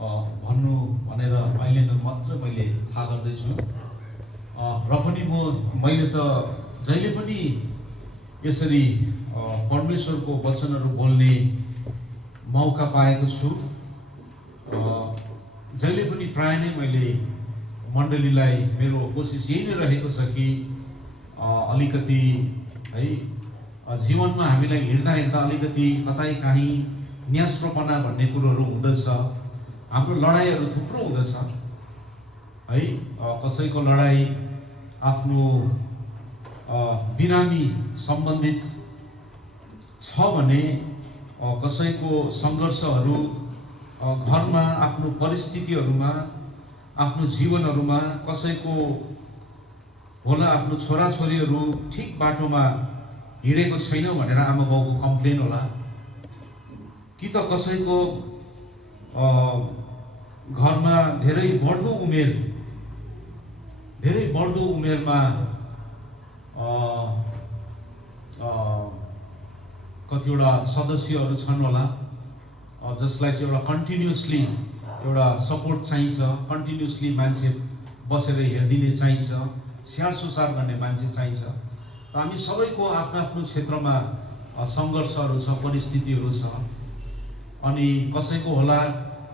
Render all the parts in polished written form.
भन्नु भनेर अहिले मात्र मैले थाहा गर्दैछु। र पनि मैले त जहिले पनि यसरी परमेश्वरको वचनहरू बोल्ने मौका पाएको छु। जहिले पनि प्राय नै मैले मण्डलीलाई मेरो कोसिस यही नै रहेको छ कि अलिकति है जीवनमा हामीलाई हिँड्दा हिँड्दा अलिकति कतै काहीँ न्यास्रोपना भन्ने कुरोहरू हुँदछ। हाम्रो लडाइँहरू थुप्रो हुँदछ है। कसैको लडाइँ आफ्नो बिरामी सम्बन्धित छ भने, कसैको सङ्घर्षहरू घरमा आफ्नो परिस्थितिहरूमा आफ्नो जीवनहरूमा, कसैको होला आफ्नो छोराछोरीहरू ठिक बाटोमा हिँडेको छैन भनेर आमा बाउको कम्प्लेन होला, कि त कसैको घरमा धेरै बढ्दो उमेरमा कतिवटा सदस्यहरू छन् होला जसलाई चाहिँ एउटा कन्टिन्युसली एउटा सपोर्ट चाहिन्छ, कन्टिन्युसली मान्छे बसेर हेरिदिने चाहिन्छ, स्याहार सुसार गर्ने मान्छे चाहिन्छ। त हामी सबैको आफ्नो आफ्नो क्षेत्रमा सङ्घर्षहरू छ, परिस्थितिहरू छ। अनि कसैको होला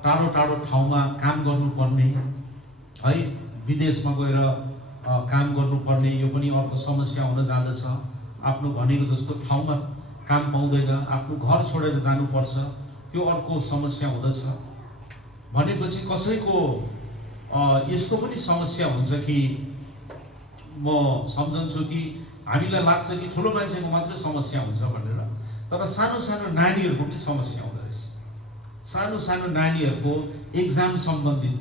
टाढो टाढो ठाउँमा काम गर्नुपर्ने है, विदेशमा गएर काम गर्नुपर्ने, यो पनि अर्को समस्या हुन जाँदछ। आफ्नो भनेको जस्तो ठाउँमा काम पाउँदैन, आफ्नो घर छोडेर जानुपर्छ, त्यो अर्को समस्या हुँदछ। भनेपछि कसैको यस्तो पनि समस्या हुन्छ कि म सम्झन्छु कि हामीलाई लाग्छ कि ठुलो मान्छेको मात्रै समस्या हुन्छ भनेर, तर सानो सानो नानीहरूको पनि समस्या हुँदो रहेछ। सानो सानो नानीहरूको एक्जाम सम्बन्धित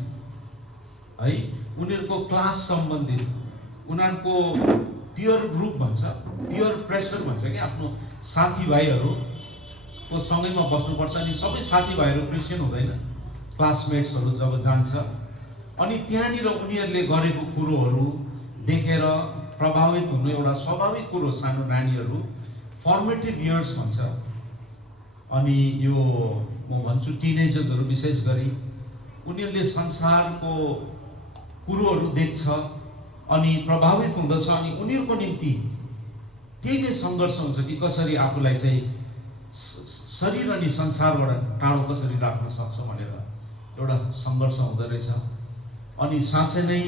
है, उनीहरूको क्लास सम्बन्धित, उनीहरूको पियर ग्रुप भन्छ, पियर प्रेसर भन्छ कि आफ्नो साथीभाइहरूको सँगैमा बस्नुपर्छ। अनि सबै साथीभाइहरू क्रिस्चियन हुँदैन, क्लासमेट्सहरू जब जान्छ अनि त्यहाँनिर उनीहरूले गरेको कुरोहरू देखेर प्रभावित हुनु एउटा स्वाभाविक कुरो। सानो नानीहरू फर्मेटिभ इयर्स भन्छ, अनि यो म भन्छु टिनेजर्सहरू विशेष गरी उनीहरूले संसारको कुरोहरू देख्छ अनि प्रभावित हुँदछ। अनि उनीहरूको निम्ति त्यही नै सङ्घर्ष हुन्छ कि कसरी आफूलाई चाहिँ शरीर अनि संसारबाट टाढो कसरी राख्न सक्छ भनेर एउटा सङ्घर्ष हुँदो रहेछ। अनि साँच्चै नै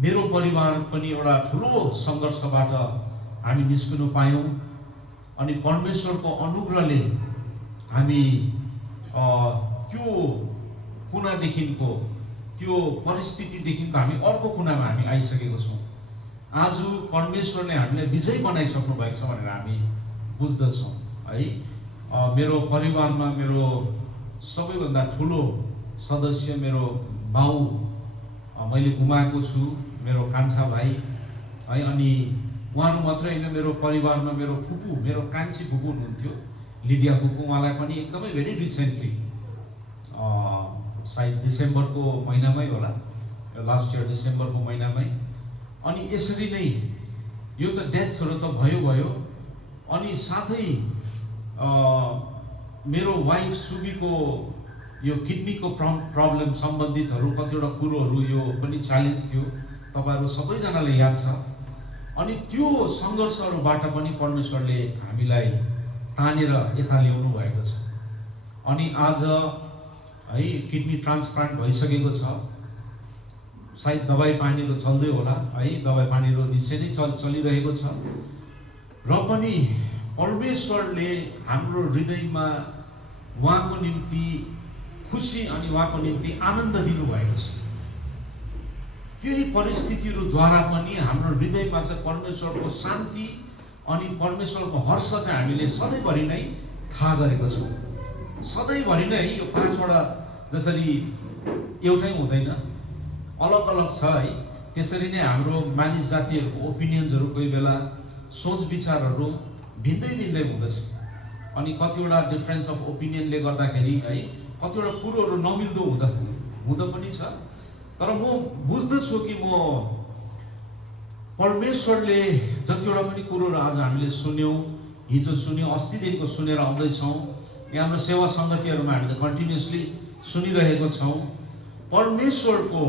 मेरो परिवार पनि एउटा ठुलो सङ्घर्षबाट हामी निस्किनु पायौँ। अनि परमेश्वरको अनुग्रहले हामी त्यो कुनादेखिको, त्यो परिस्थितिदेखिको हामी अर्को कुनामा हामी आइसकेको छौँ। आज परमेश्वरले हामीलाई विजय बनाइसक्नु भएको छ भनेर हामी बुझ्दछौँ है। मेरो परिवारमा मेरो सबैभन्दा ठुलो सदस्य मेरो बाउ मैले गुमाएको छु, मेरो कान्छा भाइ है। अनि उहाँहरू मात्रै होइन, मेरो परिवारमा मेरो फुपू, मेरो कान्छी फुपू हुनुहुन्थ्यो, लिडिया फुपू। उहाँलाई पनि एकदमै भेरी रिसेन्टली सायद डिसेम्बरको महिनामै होला, लास्ट इयर डिसेम्बरको महिनामै। अनि यसरी नै यो त डेथ्सहरू त भयो। अनि साथै मेरो वाइफ सुबीको यो किडनीको प्रब्लम सम्बन्धितहरू कतिवटा कुरोहरू, यो पनि च्यालेन्ज थियो, तपाईँहरू सबैजनालाई याद छ। अनि त्यो सङ्घर्षहरूबाट पनि परमेश्वरले हामीलाई तानेर यता ल्याउनु भएको छ। अनि आज है किडनी ट्रान्सप्लान्ट भइसकेको छ, सायद दबाई पानीहरू चल्दै होला है, दबाई पानीहरू निश्चय नै चलिरहेको छ। र पनि परमेश्वरले हाम्रो हृदयमा उहाँको निम्ति खुसी अनि उहाँको निम्ति आनन्द दिनुभएको छ। त्यही परिस्थितिहरूद्वारा पनि हाम्रो हृदयमा चाहिँ परमेश्वरको शान्ति अनि परमेश्वरको हर्ष चाहिँ हामीले सधैँभरि नै थाहा गरेको छौँ। सधैँभरि नै यो पाँचवटा जसरी एउटै हुँदैन, अलग अलग छ है। त्यसरी नै हाम्रो मानिस जातिहरूको ओपिनियन्सहरू कोही बेला सोच विचारहरू भिन्दै हुँदछ। अनि कतिवटा डिफ्रेन्स अफ ओपिनियनले गर्दाखेरि है कतिवटा कुरोहरू नमिल्दो हुँदो पनि छ। तर म बुझ्दछु कि म परमेश्वरले जतिवटा पनि कुरोहरू आज हामीले सुन्यौँ, हिजो सुन्यौँ, अस्तिदेखिको सुनेर आउँदैछौँ, यहाँ हाम्रो सेवा सङ्गतिहरूमा हामीले कन्टिन्युसली सुनिरहेको छौँ। परमेश्वरको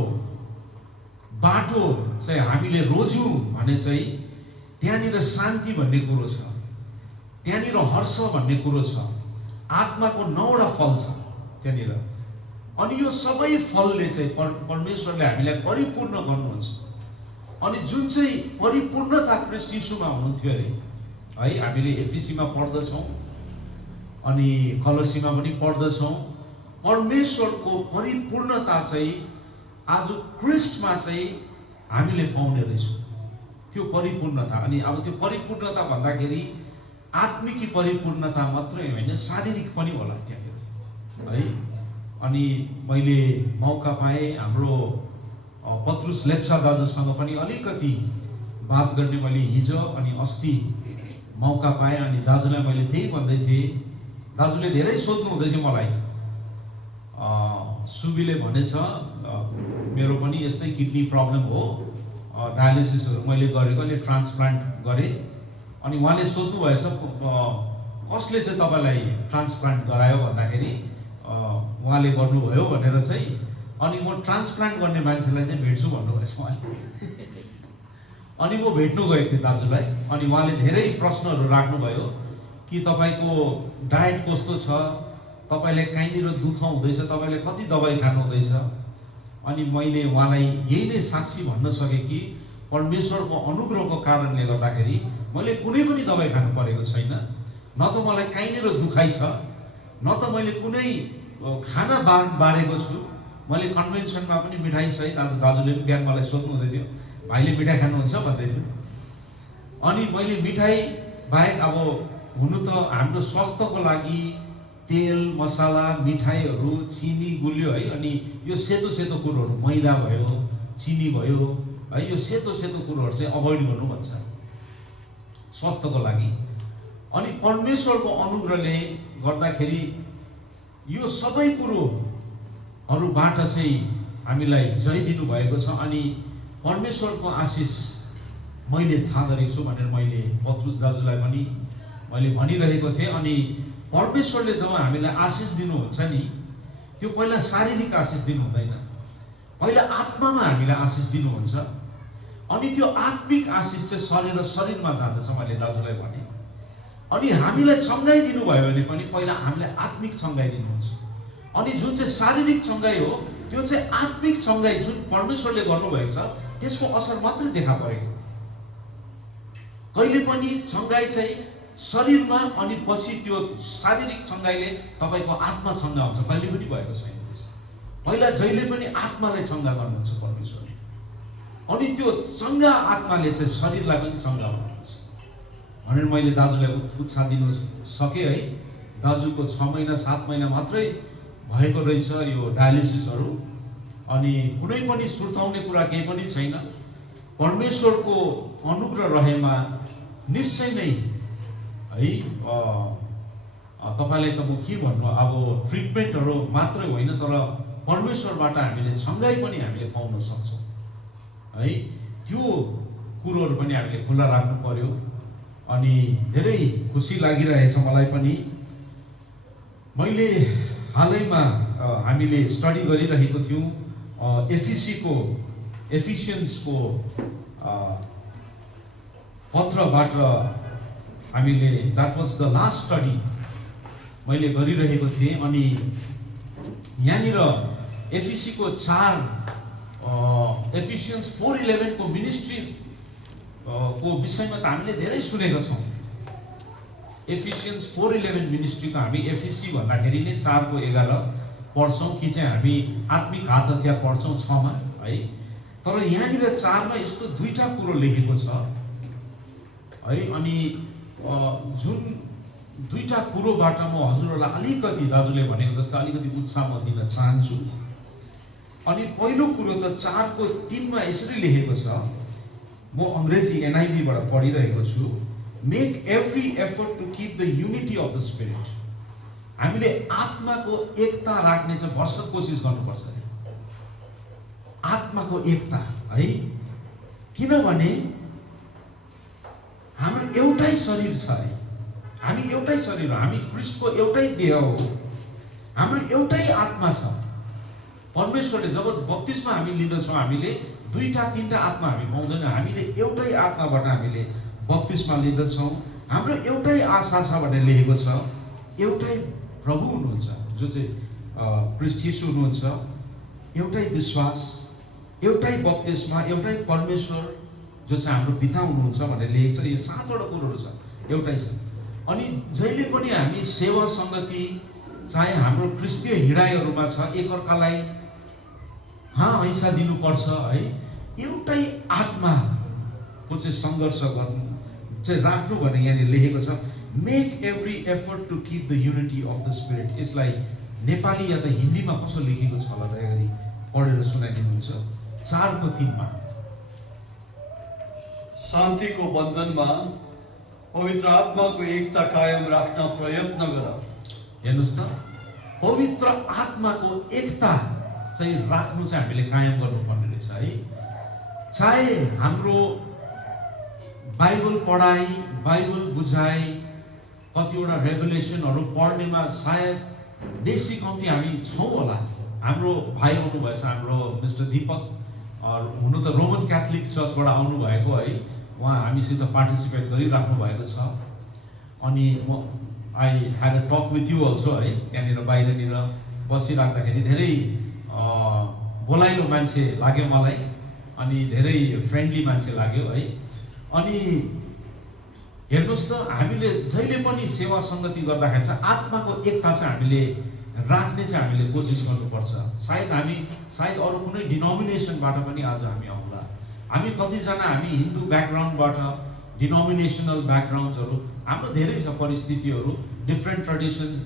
बाटो चाहिँ हामीले रोज्यौँ भने चाहिँ त्यहाँनिर शान्ति भन्ने कुरो छ, त्यहाँनिर हर्ष भन्ने कुरो छ, आत्माको 9वटा फल छ त्यहाँनिर। अनि यो सबै फलले चाहिँ परमेश्वरले हामीलाई परिपूर्ण गर्नुहुन्छ। अनि जुन चाहिँ परिपूर्णता ख्रीष्ट यीशुमा हुनुहुन्थ्यो अरे है, हामीले एफिसीमा पढ्दछौँ अनि कलसीमा पनि पढ्दछौँ। परमेश्वरको परिपूर्णता चाहिँ आज ख्रीष्टमा चाहिँ हामीले पाउने रहेछौँ, त्यो परिपूर्णता। अनि अब त्यो परिपूर्णता भन्दाखेरि आत्मिकी परिपूर्णता मात्रै होइन, शारीरिक पनि होला त्यहाँनिर है। अनि मैले मौका पाएँ हाम्रो पत्रुस लेप्चा दाजुसँग पनि अलिकति बात गर्ने मैले हिजो अनि अस्ति मौका पाएँ। अनि दाजुलाई मैले त्यही भन्दै थिएँ, दाजुले धेरै सोध्नु हुँदै थियो मलाई, सुबीले भनेछ मेरो पनि यस्तै किडनी प्रब्लम हो, डायलिसिसहरू मैले गरेको, अहिले ट्रान्सप्लान्ट गरेँ। अनि उहाँले सोध्नु भएछ कसले चाहिँ तपाईँलाई ट्रान्सप्लान्ट गरायो भन्दाखेरि उहाँले गर्नुभयो भनेर चाहिँ। अनि म ट्रान्सप्लान्ट गर्ने मान्छेलाई चाहिँ भेट्छु भन्नुभएछ उहाँले। अनि म भेट्नु गएको थिएँ दाजुलाई। अनि उहाँले धेरै प्रश्नहरू राख्नुभयो कि तपाईँको डायट कस्तो छ, तपाईँलाई कहीँनिर दुःख हुँदैछ, तपाईँले कति दबाई खानु हुँदैछ। अनि मैले उहाँलाई यही नै साक्षी भन्न सकेँ कि परमेश्वरको अनुग्रहको कारणले गर्दाखेरि मैले कुनै पनि दबाई खानु परेको छैन, न त मलाई कहीँनिर दुखाइ छ, न त मैले कुनै खाना बारेको छु। मैले कन्भेन्सनमा पनि मिठाई सहित, आज दाजुले पनि बिहान मलाई सोध्नु हुँदै थियो भाइले मिठाई खानुहुन्छ भन्दै थियो। अनि मैले मिठाई बाहेक अब हुनु त हाम्रो स्वास्थ्यको लागि तेल मसाला मिठाईहरू चिनी गुलियो है, अनि यो सेतो सेतो कुरोहरू मैदा भयो चिनी भयो है, यो सेतो सेतो कुरोहरू चाहिँ अभोइड गर्नु भन्छ स्वास्थ्यको लागि। अनि परमेश्वरको अनुग्रहले गर्दाखेरि यो सबै कुरोहरूबाट चाहिँ हामीलाई जय दिनु भएको छ। अनि परमेश्वरको आशिष मैले थाहा गरेको छु भनेर मैले पत्रुस दाजुलाई पनि मैले भनिरहेको थिएँ। अनि परमेश्वरले जब हामीलाई आशिष दिनुहुन्छ नि, त्यो पहिला शारीरिक आशिष दिनु हुँदैन, पहिला आत्मामा हामीलाई आशिष दिनुहुन्छ। अनि त्यो आत्मिक आशिष चाहिँ शरीरमा जाँदछ, मैले दाजुलाई भने। अनि हामीलाई चङ्गाइ दिनुभयो भने पनि पहिला हामीलाई आत्मिक चङ्गाइ दिनुहुन्छ। अनि जुन चाहिँ शारीरिक चङ्गाइ हो त्यो चाहिँ आत्मिक चङ्गाइ जुन परमेश्वरले गर्नुभएको छ त्यसको असर मात्रै देखा परेको। कहिले पनि चङ्गाइ चाहिँ शरीरमा अनि पछि त्यो शारीरिक चङ्गाइले तपाईँको आत्मा चङ्गा हुन्छ, कहिले पनि भएको छैन। पहिला जहिले पनि आत्मालाई चङ्गा गर्नुहुन्छ परमेश्वरले, अनि त्यो चङ्गा आत्माले चाहिँ शरीरलाई पनि चङ्गा गर्नुहुन्छ भनेर मैले दाजुलाई उत्साह दिनु सकेँ है। दाजुको 6 महिना 7 महिना मात्रै भएको रहेछ यो डायलिसिसहरू। अनि कुनै पनि सुर्ताउने कुरा केही पनि छैन, परमेश्वरको अनुग्रह रहेमा निश्चय नै है। तपाईँलाई त म के भन्नु, अब ट्रिटमेन्टहरू मात्रै होइन तर परमेश्वरबाट हामीले सँगै पनि हामीले पाउन सक्छौँ है। त्यो कुरोहरू पनि हामीले खुल्ला राख्नु पर्यो। अनि धेरै खुसी लागिरहेछ मलाई पनि। मैले हालैमा हामीले स्टडी गरिरहेको थियौँ एफिसियन्सको पत्रबाट हामीले, that was the last study मैले गरिरहेको थिएँ। अनि यहाँनिर एफिसीको 4 एफिसियन्स 4:11 को मिनिस्ट्री को विषयमा त हामीले धेरै सुनेका छौँ। एफिसियन्स 4:11 मिनिस्ट्रीको हामी एफिसी भन्दाखेरि नै 4:11 पढ्छौँ कि चाहिँ हामी आत्मिक हात हतियार पढ्छौँ 6मा है। तर यहाँनिर 4मा यस्तो 2टा कुरो लेखेको छ है। अनि जुन 2टा कुरोबाट म हजुरहरूलाई अलिकति दाजुले भनेको जस्तो अलिकति उत्साह म दिन चाहन्छु। अनि पहिलो कुरो त 4:3मा यसरी लेखेको छ, म अङ्ग्रेजी NIV-बाट पढिरहेको छु। Make every effort to keep the unity of the spirit. हामीले आत्माको एकता राख्ने चाहिँ भरसक कोसिस गर्नुपर्छ अरे, आत्माको एकता है। किनभने हाम्रो एउटै शरीर छ अरे, हामी एउटै शरीर हो, हामी ख्रीष्टको एउटै देह हो, हाम्रो एउटै आत्मा छ। परमेश्वरले जब बप्तिस्मा हामी लिँदछौँ हामीले दुईटा तीनटा आत्मा हामी पाउँदैन, हामीले एउटै आत्माबाट हामीले बप्तिस्मा लिँदछौँ। हाम्रो एउटै आशा छ भनेर लेखेको छ, एउटै प्रभु हुनुहुन्छ जो चाहिँ ख्रीष्ट येशू हुनुहुन्छ, एउटै विश्वास, एउटै बप्तिस्मा, एउटै परमेश्वर जो चाहिँ हाम्रो पिता हुनुहुन्छ भनेर लेखेको छ। यो 7वटा कुरोहरू छ, एउटै छ। अनि जहिले पनि हामी सेवा सङ्गति चाहे हाम्रो क्रिस्तीय हिँडाइहरूमा छ, एकअर्कालाई हैसा दिनुपर्छ है, एउटै आत्माको चाहिँ सङ्घर्ष गर्नु चाहिँ राख्नु भनेर यहाँनिर लेखेको छ। Make every effort to keep the unity of the spirit. यसलाई नेपाली या त हिन्दीमा कसो लेखेको छ होला दयागरी पढेर सुनाइदिनुहुन्छ। 4:3 शान्तिको बन्धनमा पवित्र आत्माको एकता कायम राख्न प्रयत्न गर। हेर्नुहोस् त, पवित्र आत्माको एकता चाहिँ राख्नु चाहिँ हामीले कायम गर्नुपर्ने रहेछ है। चाहे हाम्रो बाइबल पढाइ, बाइबल बुझाइ, कतिवटा रेभुलेसनहरू पढ्नेमा सायद बेसी कम्ती हामी छौँ होला। हाम्रो भाइ आउनुभएछ, हाम्रो मिस्टर दीपक, हुनु त रोमन क्याथोलिक चर्चबाट आउनुभएको है, उहाँ हामीसित पार्टिसिपेट गरिराख्नु भएको छ। अनि I had a talk with you also है, त्यहाँनिर बाहिरनिर बसिराख्दाखेरि धेरै बोलाइलो मान्छे लाग्यो मलाई, अनि धेरै फ्रेन्डली मान्छे लाग्यो है। अनि हेर्नुहोस् त, हामीले जहिले पनि सेवा सङ्गति गर्दाखेरि चाहिँ आत्माको एकता चाहिँ हामीले राख्ने चाहिँ हामीले कोसिस गर्नुपर्छ। सायद अरू कुनै डिनोमिनेसनबाट पनि आज हामी आउँला। हामी कतिजना हामी हिन्दू ब्याकग्राउन्डबाट, डिनोमिनेसनल ब्याकग्राउन्ड्सहरू हाम्रो धेरै छ, परिस्थितिहरू, डिफ्रेन्ट ट्रेडिसन्स,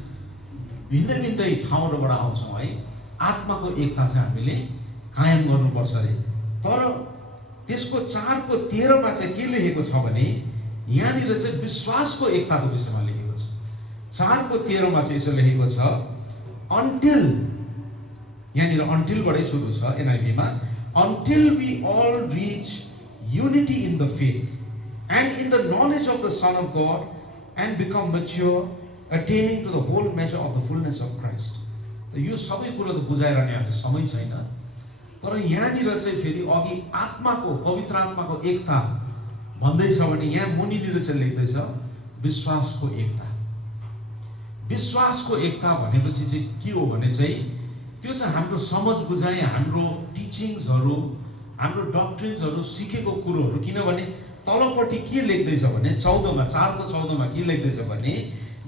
भिन्दै भिन्दै ठाउँहरूबाट आउँछौँ है। आत्माको एकता चाहिँ हामीले कायम गर्नुपर्छ अरे। तर त्यसको 4:13 चाहिँ के लेखेको छ भने यहाँनिर चाहिँ विश्वासको एकताको विषयमा लेखेको छ। 4:13 चाहिँ यसो लेखेको छ, अन्टिल, यहाँनिर अन्टिलबाटै सुरु छ एनआइभीमा, until we all reach unity in the faith and in the knowledge of the Son of God and become mature, attaining to the whole measure of the fullness of Christ. त यो सबै कुरा त बुझाइरहने आज समय छैन, तर यहाँनिर चाहिँ फेरि अघि आत्माको, पवित्र आत्माको एकता भन्दैछ भने यहाँ मुनिनिर चाहिँ लेख्दैछ विश्वासको एकता। विश्वासको एकता भनेपछि चाहिँ के हो भने चाहिँ त्यो चाहिँ हाम्रो समझ बुझाइ, हाम्रो टिचिङ्सहरू, हाम्रो डक्ट्रिन्सहरू, सिकेको कुरोहरू। किनभने तलपट्टि के लेख्दैछ भने 4:14 के लेख्दैछ भने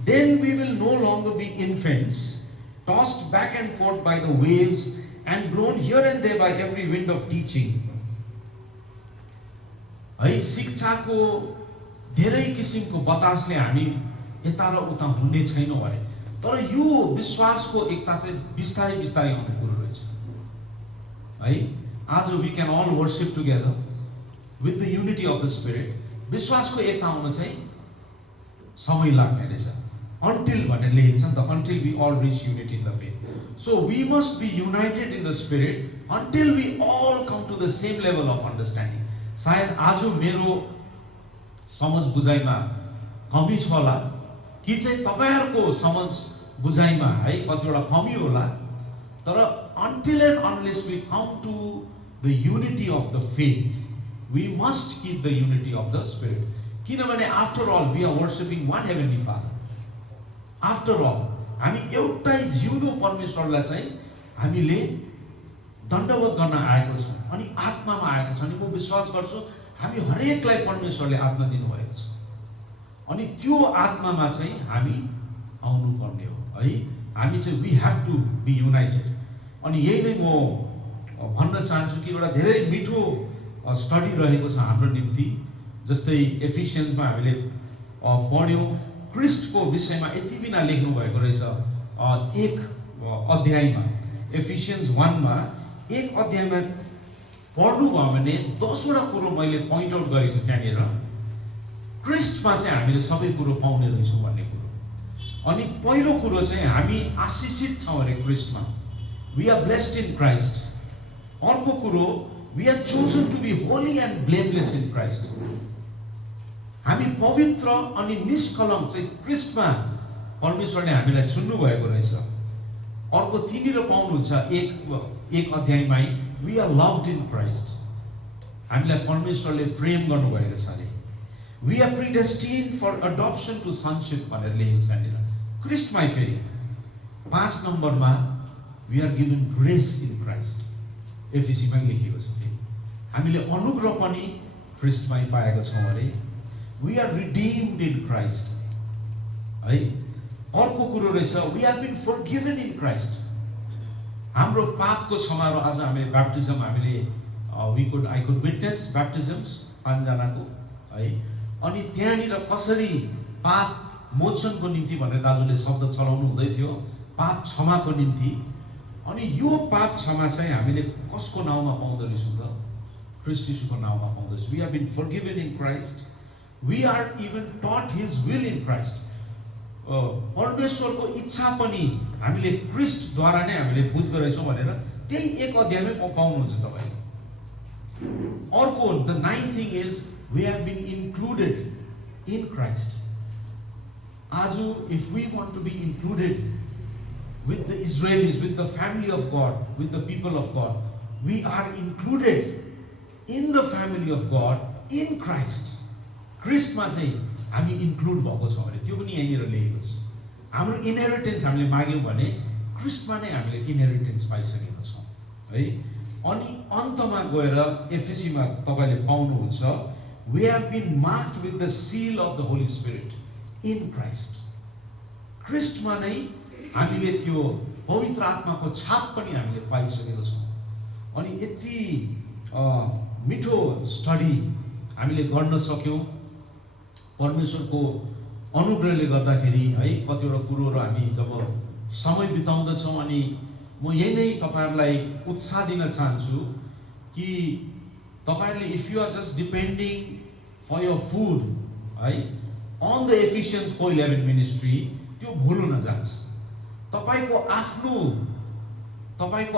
then we will no longer be infants tossed back and forth by the waves and blown here and there by every wind of teaching। है, शिक्षाको धेरै किसिमको बतासले हामी यता र उता हुने छैनौँ भने, तर यो विश्वासको एकता चाहिँ बिस्तारै बिस्तारै आउने कुरो रहेछ है। आज we can all worship together with the unity of the spirit। विश्वासको एकता आउन चाहिँ समय लाग्ने रहेछ। until भनेर लेखेको छ नि त, until we all reach unity in the faith। So we must be united in the spirit until we all come to the same level of understanding। सायद आज मेरो समझ बुझाइमा कमी छ होला, कि चाहिँ तपाईहरुको समझ बुझाइमा है कतिवटा कमी होला, तर until and unless we come to the unity of the faith, we must keep the unity of the spirit। किनभने after all we are worshiping one heavenly Father। after all हामी एउटै जिउँदो परमेश्वरलाई चाहिँ हामीले दण्डवत गर्न आएको छौँ, अनि आत्मामा आएको छ। अनि म विश्वास गर्छु हामी हरेकलाई परमेश्वरले आत्मा दिनुभएको छ, अनि त्यो आत्मामा चाहिँ हामी आउनु पर्ने हो है। हामी चाहिँ we have to be united. अनि यही नै म भन्न चाहन्छु कि एउटा धेरै मिठो स्टडी रहेको छ हाम्रो निम्ति। जस्तै एफिसियन्समा हामीले पढ्यौँ, क्रिस्टको विषयमा यति बिना लेख्नु भएको रहेछ एक अध्यायमा, एफिसियन्स 1 मा एक अध्यायमा पढ्नुभयो भने 10वटा कुरो मैले पोइन्ट आउट गरेको छु त्यहाँनिर। क्रिस्टमा चाहिँ हामीले सबै कुरो पाउने रहेछौँ भन्ने कुरो। अनि पहिलो कुरो चाहिँ हामी आशिषित छौँ अरे क्रिस्टमा, we are blessed in Christ. अर्को कुरो we are chosen to be holy and blameless in Christ. हामी पवित्र अनि निष्कलङ्क चाहिँ क्रिस्टमा परमेश्वरले हामीलाई चुन्नु भएको रहेछ। अर्को तिनीहरु पाउनुहुन्छ एक अध्यायमै we are loved in Christ. हामीलाई परमेश्वरले प्रेम गर्नुभएको छ अरे। We are predestined for adoption to sonship भनेर लेखेको छ यहाँनिर क्रिस्टमै। फेरि 5 नम्बरमा we are given grace in Christ एफिसीमा लेखिएको छ। फेरि हामीले अनुग्रह पनि क्रिस्टमै पाएका छौँ अरे। We are redeemed in Christ है। अर्को कुरो रहेछ we are been forgiven in Christ. हाम्रो पापको क्षमा र आज हामीले ब्याप्टिजम हामीले आई कुड विटनेस ब्याप्टिजम्स 5 जनाको है। अनि त्यहाँनिर कसरी पाप मोचनको निम्ति भनेर दाजुले शब्द चलाउनु हुँदै थियो, पाप क्षमाको निम्ति। अनि यो पाप क्षमा चाहिँ हामीले कसको नाउँमा पाउँदो रहेछौँ त? ख्रीष्ट यीशुको नाउँमा पाउँदैछौँ। We are been forgiven in Christ. We are even taught his will in Christ. परमेश्वरको इच्छा पनि हामीले क्रिस्टद्वारा नै हामीले बुझ्दो रहेछौँ भनेर त्यही एक अध्यायमै पाउनुहुन्छ तपाईले। अर्को the 9th thing is we have been included in Christ. आज if we want to be included with the Israelis, with the family of God, with the people of God, we are included in the family of God in Christ. क्रिस्टमा चाहिँ हामी include भएको छौँ भने त्यो पनि यहीँनिर लेखेको छ। हाम्रो इनहेरिटेन्स हामीले माग्यौँ भने क्रिस्टमा नै हामीले इनहेरिटेन्स पाइसकेका छौँ है। अनि अन्तमा गएर एफएसीमा तपाईले पाउनुहुन्छ we have been marked with the seal of the Holy Spirit in Christ. क्रिस्टमा नै हामीले त्यो पवित्र आत्माको छाप पनि हामीले पाइसकेका छौँ। अनि यति मिठो स्टडी हामीले गर्न सक्यौँ परमेश्वरको अनुग्रहले गर्दाखेरि है। कतिवटा कुरोहरू हामी जब समय बिताउँदछौँ अनि म यही नै तपाईहरुलाई उत्साह दिन चाहन्छु कि तपाईहरुले if you are just depending for your food है अन द एफिसियन्स 411 मिनिस्ट्री, त्यो भुल हुन जान्छ। तपाईको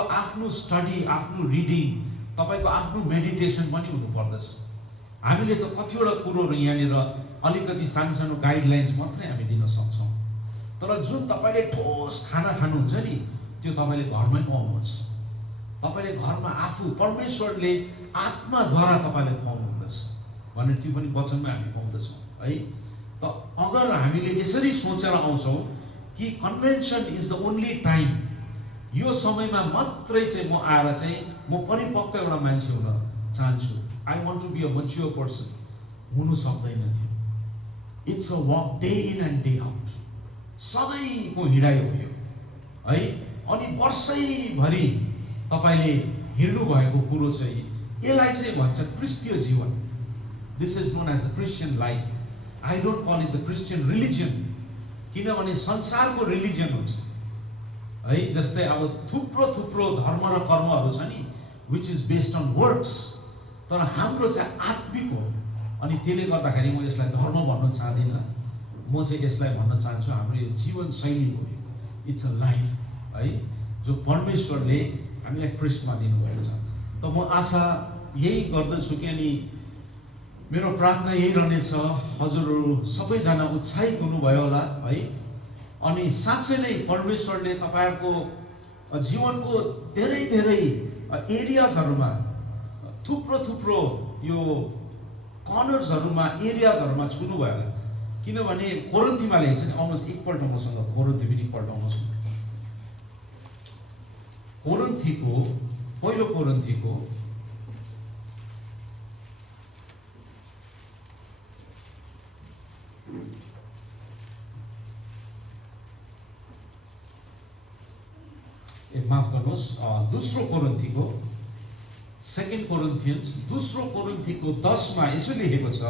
आफ्नो स्टडी, आफ्नो रिडिङ, तपाईको आफ्नो मेडिटेसन पनि हुनु पर्दछ। हामीले त कतिवटा कुरोहरू यहाँनिर अलिकति सानसानो गाइडलाइन्स मात्रै हामी दिन सक्छौँ, तर जुन तपाईले ठोस खाना खानुहुन्छ नि त्यो तपाईले घरमै पाउनुहुन्छ। तपाईले घरमा आफू परमेश्वरले आत्माद्वारा तपाईले खुवाउनुहुन्छ भनेर त्यो पनि वचनमा हामी पाउँदछौँ है। त अगर हामीले यसरी सोचेर आउँछौँ कि convention is the only time, यो समयमा मात्रै चाहिँ म आएर चाहिँ म परिपक्व एउटा मान्छे हुन चाहन्छु, I want to be a mature person, हुनु सक्दैन थियो। It's a walk day in and day out, सधैँको हिँडाइ हो यो है। अनि वर्षैभरि तपाईले हिँड्नु भएको कुरो चाहिँ यसलाई चाहिँ भन्छ क्रिस्तीय जीवन। This is known as the Christian life. I don't call it the Christian religion, किनभने संसारको रिलिजन हुन्छ है। जस्तै अब थुप्रो धर्म र कर्महरू छ नि which is based on works, तर हाम्रो चाहिँ आत्मिक हो। अनि त्यसले गर्दाखेरि म यसलाई धर्म भन्न चाहदिनँ, म चाहिँ यसलाई भन्न चाहन्छु हाम्रो यो जीवन शैली हो। इट्स अ लाइफ है जो परमेश्वरले हामीलाई क्रिस्टमा दिनुभएको छ। त म आशा यही गर्दछु कि अनि मेरो प्रार्थना यही रहनेछ हजुरहरू सबैजना उत्साहित हुनुभयो होला है। अनि साँच्चै नै परमेश्वरले तपाईहरुको जीवनको धेरै एरियाजहरुमा थुप्रो यो कर्नर्सहरुमा एरियाजहरुमा छुनु भयो। किनभने कोरिन्थीमा लेखेको छ नि, आउनुहोस् एकपल्ट मसँग कोरिन्थी पनि पढ्नुहोस्। पहिलो कोरिन्थीको माफ गर्नुहोस् दोस्रो कोरिन्थीको 2 कोरिन्थियन्स दोस्रो कोरिन्थीको 10 मा यसो लेखेको छ,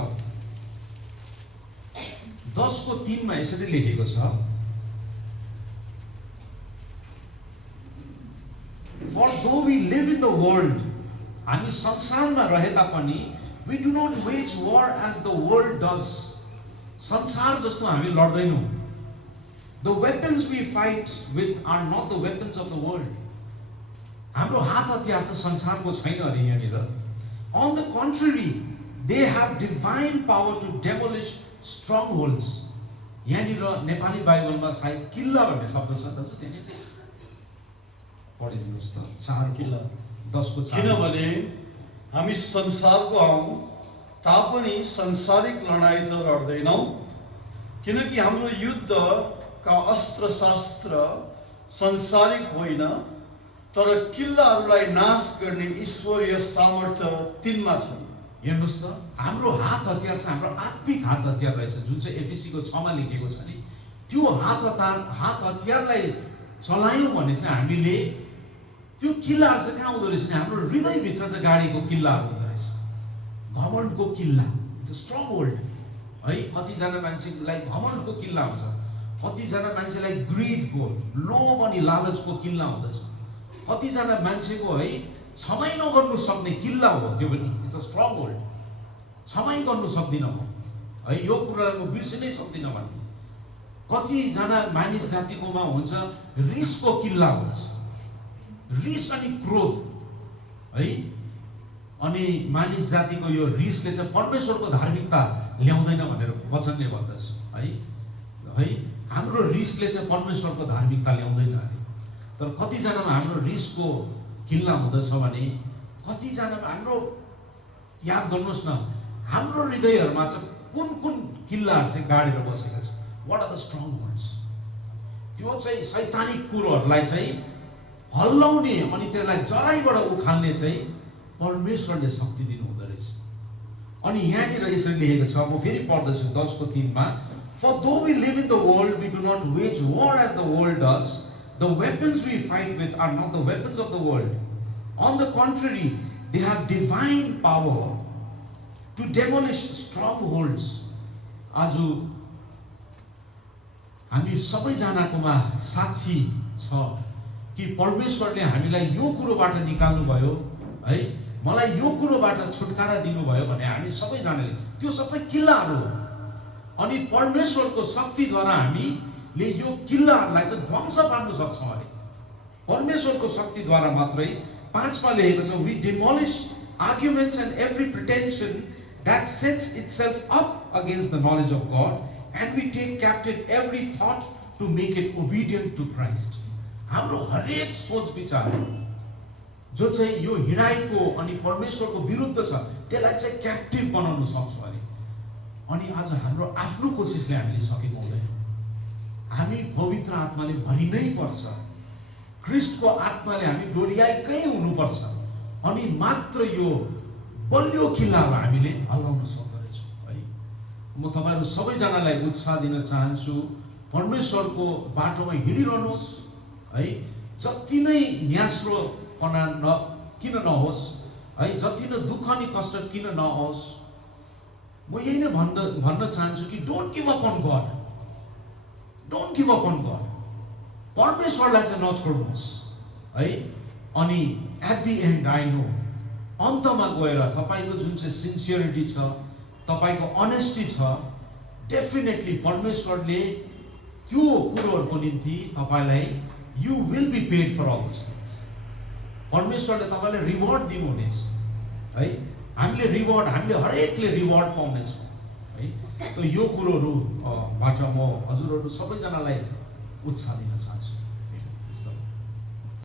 10 को 3 मा यसरी लेखेको छ, For though we live in the world, हामी संसारमा रहे तापनि we do not wage war as the world does. संसार जस्तो हामी लड्दैनौँ। The weapons we fight with are not the weapons of the world. हाम्रो हात हतियार चाहिँ संसारको छैन अरे यहाँनिर। On the contrary, they have divine power to demolish strongholds. यहाँनिर नेपाली बाइबलमा सायद किल्ला भन्ने शब्द छ दाजु, त्यहाँनिर पढिदिनुहोस् त। 4 किल्ला 10 को 4। किनभने हामी संसारको हौं तापनि संसारिक लडाईँ त लड्दैनौं, किनकि हाम्रो युद्धका अस्त्र शास्त्र संसारिक होइन, तर किल्लाहरूलाई नाश गर्ने ईश्वरीय सामर्थ्य तिनमा छन्। हेर्नुहोस् त, हाम्रो हात हतियार छ, हाम्रो आत्मिक हात हतियार रहेछ, जुन चाहिँ एफएसीको 6 मा लेखेको छ नि, त्यो हात हतियारलाई चलायौँ भने चाहिँ हामीले त्यो किल्लाहरू चाहिँ कहाँ हुँदो रहेछ नि, हाम्रो हृदयभित्र चाहिँ गाडीको किल्लाहरू हुँदो रहेछ। घमण्डको किल्ला, इट्स अ स्ट्रङ होल्ड है। कतिजना मान्छेलाई घमण्डको किल्ला हुन्छ, कतिजना मान्छेलाई ग्रीडको, लोभ अनि लालचको किल्ला हुँदछ, कतिजना मान्छेको है क्षमै नगर्नु सक्ने किल्ला हो त्यो पनि, इट्स अ स्ट्रङ होल्ड। क्षमै गर्नु सक्दिनँ म है, यो कुरालाई म बिर्सिनै सक्दिनँ भन्ने। कतिजना मानिस जातिकोमा हुन्छ रिसको किल्ला हुन्छ, रिस अनि क्रोध है। अनि मानिस जातिको यो रिसले चाहिँ परमेश्वरको धार्मिकता ल्याउँदैन भनेर वचनले भन्दछ है। हाम्रो रिसले चाहिँ परमेश्वरको धार्मिकता ल्याउँदैन अरे। तर कतिजनामा हाम्रो रिसको किल्ला हुँदछ भने, कतिजनामा हाम्रो, याद गर्नुहोस् न, हाम्रो हृदयहरूमा चाहिँ कुन कुन किल्लाहरू चाहिँ गाडेर बसेका छन्, what are the strongholds. त्यो चाहिँ शैतानिक कुरोहरूलाई चाहिँ हल्लाउने अनि त्यसलाई जराइबाट उखाल्ने चाहिँ परमेश्वरले शक्ति दिनु हुँदो रहेछ। अनि यहाँनिर यसरी लेखेको छ, म फेरि पढ्दैछु 10 को 3 मा, For though we live in the world, we do not wage war as the world does. The weapons we fight with are not the weapons of the world. On the contrary, they have divine power to demolish strongholds. आज हामी सबैजनाकोमा साक्षी छ कि परमेश्वरले हामीलाई यो कुरोबाट निकाल्नु भयो है, मलाई यो कुरोबाट छुटकारा दिनुभयो भने हामी सबैजनाले त्यो सबै किल्लाहरू हो। अनि परमेश्वरको शक्तिद्वारा हामीले यो किल्लाहरूलाई चाहिँ ध्वंस पार्न सक्छौँ अरे, परमेश्वरको शक्तिद्वारा मात्रै। 5 मा लेखेको छ, We demolish arguments and every pretension that sets itself up against the knowledge of God, and we take captive every thought to make it obedient to Christ. हाम्रो हरेक सोच विचार जो चाहिँ यो हिँडाइको अनि परमेश्वरको विरुद्ध छ, त्यसलाई चाहिँ क्याप्टिभ बनाउन सक्छौँ अरे। अनि आज हाम्रो आफ्नो कोसिसले हामीले सकेको हुँदैन, हामी पवित्र आत्माले भरिनै पर्छ, ख्रीष्टको आत्माले हामी डोर्याएकै हुनुपर्छ, अनि मात्र यो बलियो किल्लाहरू हामीले हल्लाउन सक्दछौँ है। म तपाईहरु सबैजनालाई उत्साह दिन चाहन्छु, परमेश्वरको बाटोमा हिँडिरहनुहोस् है। जति नै न्यास्रोपना किन नहोस् है, जति नै दुःख अनि कष्ट किन नहोस्, म यही नै भन्न चाहन्छु कि don't give up on God, don't give up on God. परमेश्वरलाई चाहिँ नछोड्नुहोस् है। अनि at the end I know, अन्तमा गएर तपाईको जुन चाहिँ सिन्सियरिटी छ, तपाईको अनेस्टी छ, डेफिनेटली परमेश्वरले त्यो कुरोहरुको निम्ति तपाईलाई you will be paid for all this things. परमेश्वरले तपाईलाई रिवार्ड दिनुहुनेछ है। हामीले रिवार्ड, हामीले हरेकले रिवार्ड पाउनेछौँ है। त यो कुरोहरुबाट म हजुरहरु सबैजनालाई उत्साह दिन चाहन्छु।